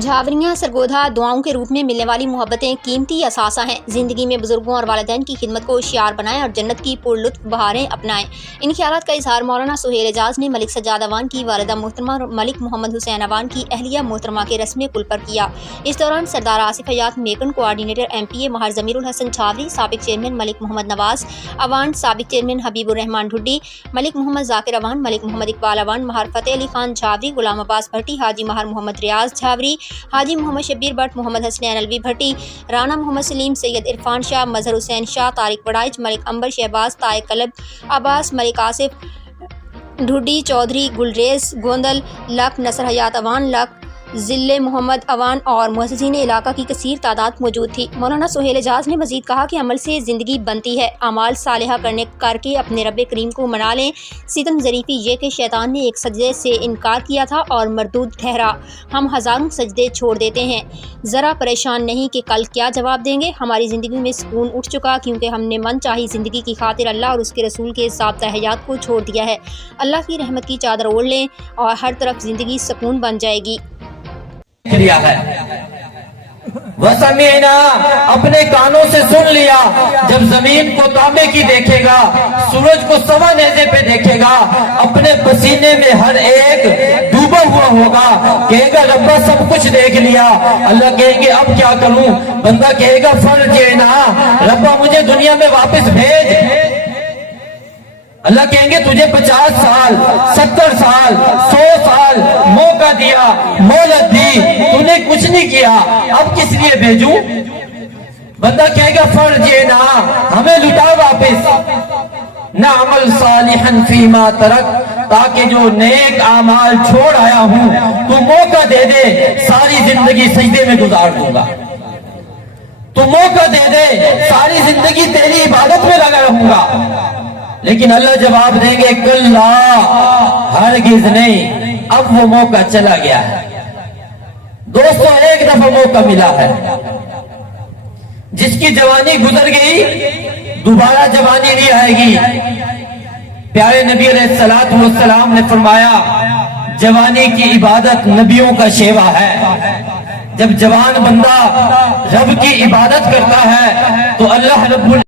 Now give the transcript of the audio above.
झावरियाँ सरगोधा दुआओं के रूप में मिलने वाली मोहब्बतें कीमती असासा हैं। ज़िंदगी में बुजुर्गों और वालिदैन की खिदमत को शियार बनाएं और जन्नत की पुरलुत्फ बहारें अपनाएं। इन ख्यालात का इजहार मौलाना सुहेल एजाज ने मलिक सज्जाद अवान की वालिदा मोहतरमा मलिक मोहम्मद हुसैन अवान की अहलिया मोहतरमा के रस्म कुल पर किया। इस दौरान सरदार आसिफ हयात मेकन कोआर्डिनेटर MPA महार ज़मीरुल हसन झावरी, साबिक चेयरमैन मलिक मोहम्मद नवाज अवान, साबिक चेयरमैन हबीबुर रहमान ढुड्डी, मलिक मोहम्मद जाकिर अवान, मलिक मोहम्मद इकबाल अवान, महार फतेह अली खान झावरी, गुलाम अब्बास भट्टी, हाजी महार मोहम्मद रियाज झावरी, हाजी मोहम्मद शब्बीर भट्ट, मोहम्मद हसनैन अलवी भट्टी, राना मोहम्मद सलीम, सैयद इरफान शाह, मजहर हुसैन शाह, तारिक वड़ाइच, मलिक अंबर शहबाज, ताए कलब अब्बास, मलिक आसिफ ढुड्डी, चौधरी गुलरेज गोंदल, लक नसर हयात अवान, लक ज़िले मोहम्मद अवान और मुअज़्ज़िज़ीन इलाका की कसीर तादाद मौजूद थी। मौलाना सुहेल एजाज ने मज़ीद कहा कि अमल से ज़िंदगी बनती है, अमाल सालिहा करके अपने रब करीम को मना लें। सितम ज़रीफ़ी ये कि शैतान ने एक सजदे से इनकार किया था और मरदूद ठहरा। हम हज़ारों सजदे छोड़ देते हैं, ज़रा परेशान नहीं कि कल क्या जवाब देंगे। हमारी ज़िंदगी में सुकून उठ चुका क्योंकि हमने मन चाही ज़िंदगी की खातिर अल्लाह और उसके रसूल के ज़ाब्ता हयात को छोड़ दिया है। अल्लाह की रहमत की चादर ओढ़ लें और हर तरफ ज़िंदगी सुकून बन जाएगी। लिया है वसमीना, अपने कानों से सुन लिया। जब जमीन को तांबे की देखेगा, सूरज को सवा नेज़े पे देखेगा, अपने पसीने में हर एक डूबा हुआ होगा, कहेगा रब्बा सब कुछ देख लिया। अल्लाह कहेंगे अब क्या करूं? बंदा कहेगा फर्जना, रब्बा मुझे दुनिया में वापस भेज। अल्लाह कहेंगे तुझे 50 साल 70 साल 100 साल मौका दिया, मोहलत दी, तूने कुछ नहीं किया, अब किस लिए भेजूं? बंदा कहेगा फर्जना, हमें लुटा वापस। ना अमल सालिहन फीमा तरक, ताकि जो नेक आमाल छोड़ आया हूं तू मौका दे दे, सारी जिंदगी सजदे में गुजार दूंगा। तू मौका दे दे, सारी जिंदगी तेरी इबादत में लगा रहूंगा। लेकिन अल्लाह जवाब देंगे कल्ला, हरगिज़ नहीं, अब वो मौका चला गया है। दोस्तों, एक दफा मौका मिला है, जिसकी जवानी गुजर गई दोबारा जवानी नहीं आएगी। प्यारे नबी अलैहिस्सलातु वस्सलाम ने फरमाया जवानी की इबादत नबियों का शेवा है। जब जवान बंदा रब की इबादत करता है तो अल्लाह रब्बुल